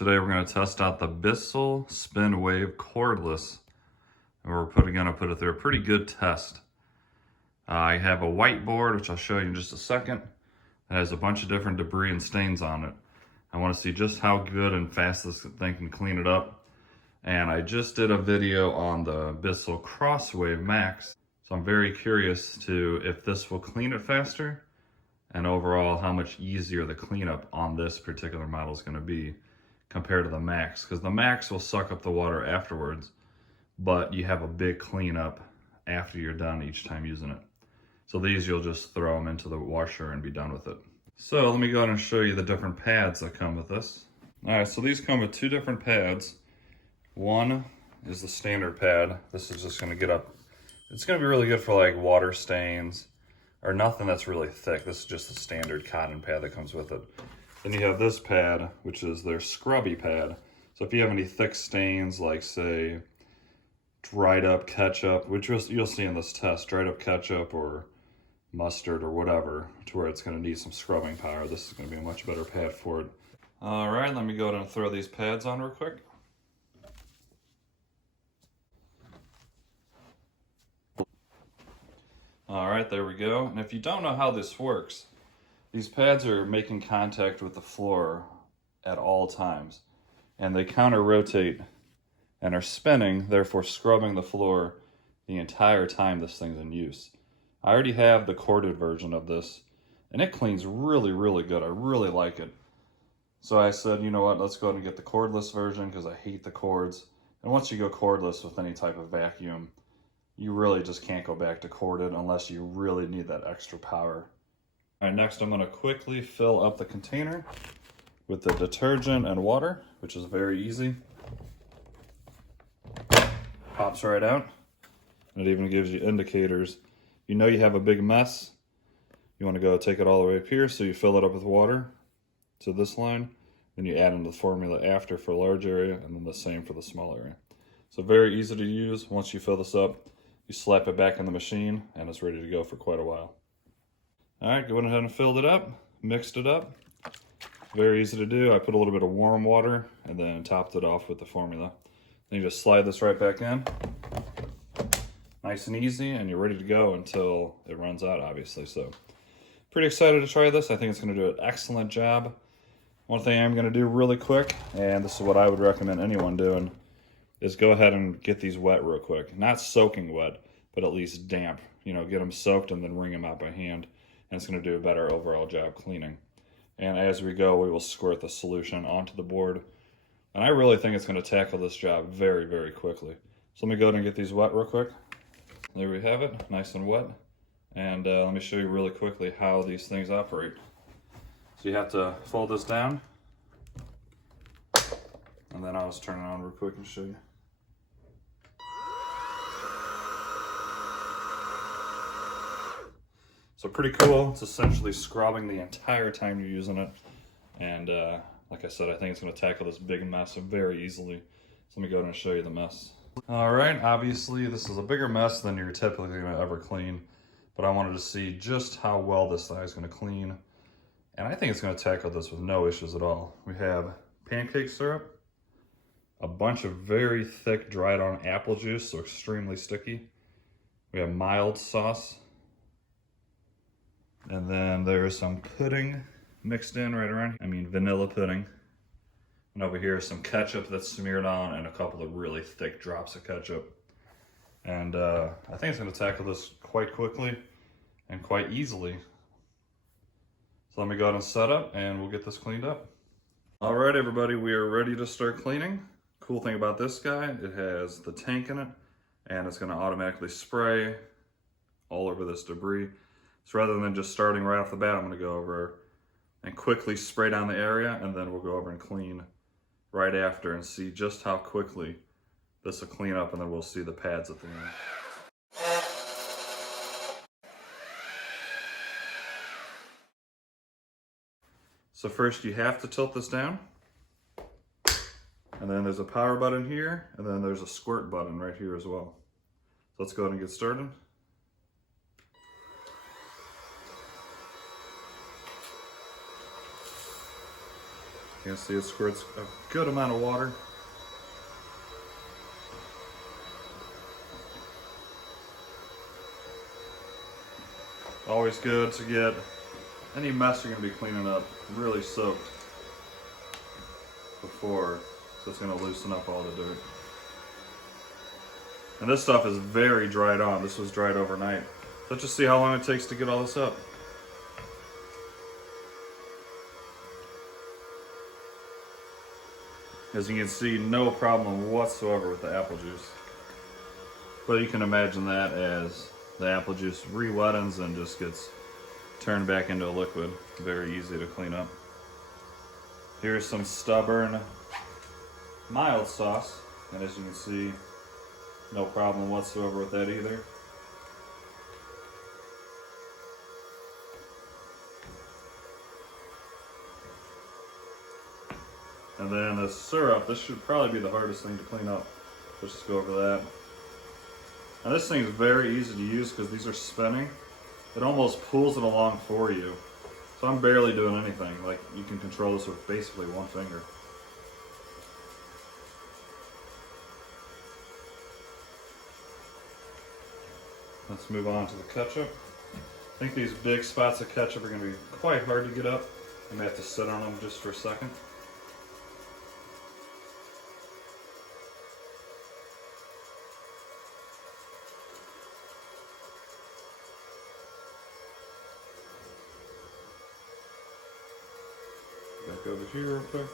Today we're going to test out the Bissell Spinwave Cordless, and we're going to put it through a pretty good test. I have a whiteboard, which I'll show you in just a second. It has a bunch of different debris and stains on it. I want to see just how good and fast this thing can clean it up. And I just did a video on the Bissell Crosswave Max, so I'm very curious to if this will clean it faster, and overall how much easier the cleanup on this particular model is going to be compared to the Max, because the Max will suck up the water afterwards, but you have a big cleanup after you're done each time using it. So these you'll just throw them into the washer and be done with it. So let me go ahead and show you the different pads that come with this. Alright, so these come with two different pads. One is the standard pad. This is just going to get up. It's going to be really good for like water stains or nothing that's really thick. This is just the standard cotton pad that comes with it. Then you have this pad, which is their scrubby pad. So if you have any thick stains, like say dried up ketchup, which you'll see in this test, dried up ketchup or mustard or whatever, to where it's going to need some scrubbing power, this is going to be a much better pad for it. All right, let me go ahead and throw these pads on real quick. All right, there we go. And if you don't know how this works, these pads are making contact with the floor at all times, and they counter-rotate and are spinning, therefore scrubbing the floor the entire time this thing's in use. I already have the corded version of this, and it cleans really, really good. I really like it. So I said, you know what, let's go ahead and get the cordless version because I hate the cords. And once you go cordless with any type of vacuum, you really just can't go back to corded unless you really need that extra power. All right, next I'm going to quickly fill up the container with the detergent and water, which is very easy. Pops right out. It even gives you indicators. You know you have a big mess. You want to go take it all the way up here, so you fill it up with water to this line. Then you add in the formula after for a large area, and then the same for the small area. So very easy to use. Once you fill this up, you slap it back in the machine, and it's ready to go for quite a while. All right, going ahead and filled it up, mixed it up. Very easy to do. I put a little bit of warm water and then topped it off with the formula. Then you just slide this right back in. Nice and easy, and you're ready to go until it runs out, obviously. So pretty excited to try this. I think it's going to do an excellent job. One thing I'm going to do really quick, and this is what I would recommend anyone doing, is go ahead and get these wet real quick. Not soaking wet, but at least damp. You know, get them soaked and then wring them out by hand. And it's going to do a better overall job cleaning. And as we go, we will squirt the solution onto the board. And I really think it's going to tackle this job very, very quickly. So let me go ahead and get these wet real quick. There we have it, nice and wet. And let me show you really quickly how these things operate. So you have to fold this down. And then I'll just turn it on real quick and show you. So pretty cool. It's essentially scrubbing the entire time you're using it. And like I said, I think it's going to tackle this big mess very easily. So let me go ahead and show you the mess. All right, obviously this is a bigger mess than you're typically going to ever clean. But I wanted to see just how well this thing is going to clean. And I think it's going to tackle this with no issues at all. We have pancake syrup, a bunch of very thick dried on apple juice, so extremely sticky. We have mild sauce. And then there's some pudding mixed in right around here. Vanilla pudding. And over here is some ketchup that's smeared on and a couple of really thick drops of ketchup. And I think it's going to tackle this quite quickly and quite easily. So let me go ahead and set up and we'll get this cleaned up. All right, everybody, we are ready to start cleaning. Cool thing about this guy, it has the tank in it and it's going to automatically spray all over this debris. So rather than just starting right off the bat, I'm going to go over and quickly spray down the area, and then we'll go over and clean right after and see just how quickly this will clean up, and then we'll see the pads at the end. So first you have to tilt this down, and then there's a power button here, and then there's a squirt button right here as well. So let's go ahead and get started. You can see it squirts a good amount of water. Always good to get any mess you're going to be cleaning up really soaked before, so it's going to loosen up all the dirt. And this stuff is very dried on. This was dried overnight. Let's just see how long it takes to get all this up. As you can see, no problem whatsoever with the apple juice. But you can imagine that as the apple juice re-wettens and just gets turned back into a liquid. Very easy to clean up. Here's some stubborn, mild sauce. And as you can see, no problem whatsoever with that either. And then the syrup, this should probably be the hardest thing to clean up. Let's just go over that. Now this thing is very easy to use because these are spinning. It almost pulls it along for you. So I'm barely doing anything. Like, you can control this with basically one finger. Let's move on to the ketchup. I think these big spots of ketchup are going to be quite hard to get up. I may have to sit on them just for a second. Back over here real quick.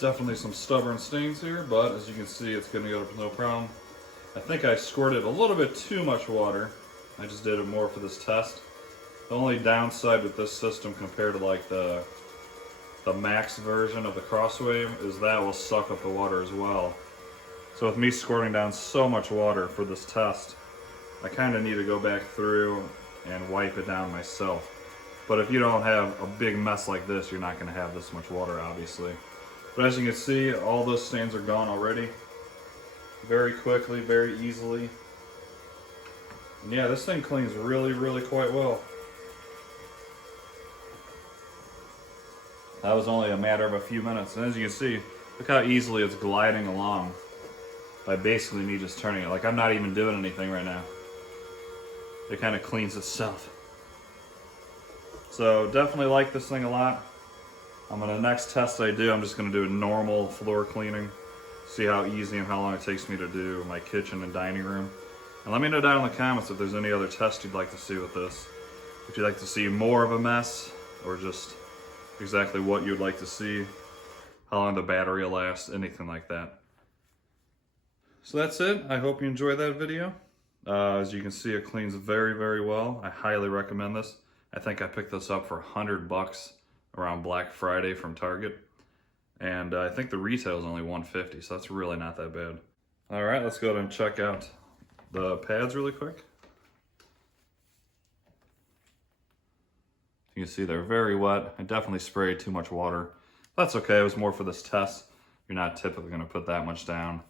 Definitely some stubborn stains here, but as you can see, it's going to go up no problem. I think I squirted a little bit too much water. I just did it more for this test. The only downside with this system compared to like the max version of the Crosswave is that will suck up the water as well. So with me squirting down so much water for this test, I kind of need to go back through and wipe it down myself. But if you don't have a big mess like this, you're not going to have this much water, obviously. But as you can see, all those stains are gone already. Very quickly, very easily. And yeah, this thing cleans really, really quite well. That was only a matter of a few minutes. And as you can see, look how easily it's gliding along by basically me just turning it. Like, I'm not even doing anything right now. It kind of cleans itself. So definitely like this thing a lot. On the next test I do, I'm just going to do a normal floor cleaning. See how easy and how long it takes me to do my kitchen and dining room. And let me know down in the comments if there's any other tests you'd like to see with this. If you'd like to see more of a mess, or just exactly what you'd like to see, how long the battery will last, anything like that. So that's it. I hope you enjoyed that video. As you can see, it cleans very, very well. I highly recommend this. I think I picked this up for $100 around Black Friday from Target. And I think the retail is only $150, so that's really not that bad. All right, let's go ahead and check out the pads really quick. You can see they're very wet. I definitely sprayed too much water. That's okay, it was more for this test. You're not typically gonna put that much down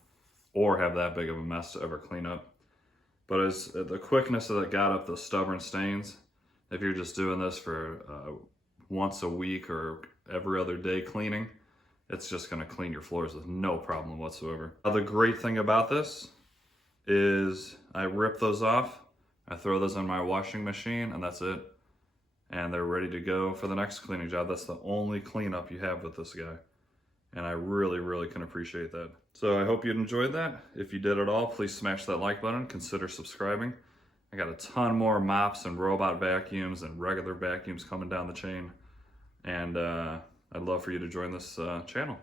or have that big of a mess to ever clean up. But as the quickness that it got up the stubborn stains, if you're just doing this for once a week or every other day cleaning, it's just gonna clean your floors with no problem whatsoever. The great thing about this is I rip those off, I throw those in my washing machine, and that's it. And they're ready to go for the next cleaning job. That's the only cleanup you have with this guy. And I really, really can appreciate that. So I hope you enjoyed that. If you did at all, please smash that like button, consider subscribing. I got a ton more mops and robot vacuums and regular vacuums coming down the chain. And I'd love for you to join this channel.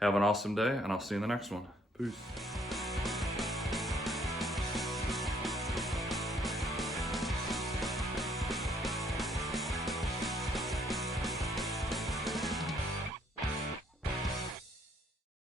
Have an awesome day, and I'll see you in the next one. Peace.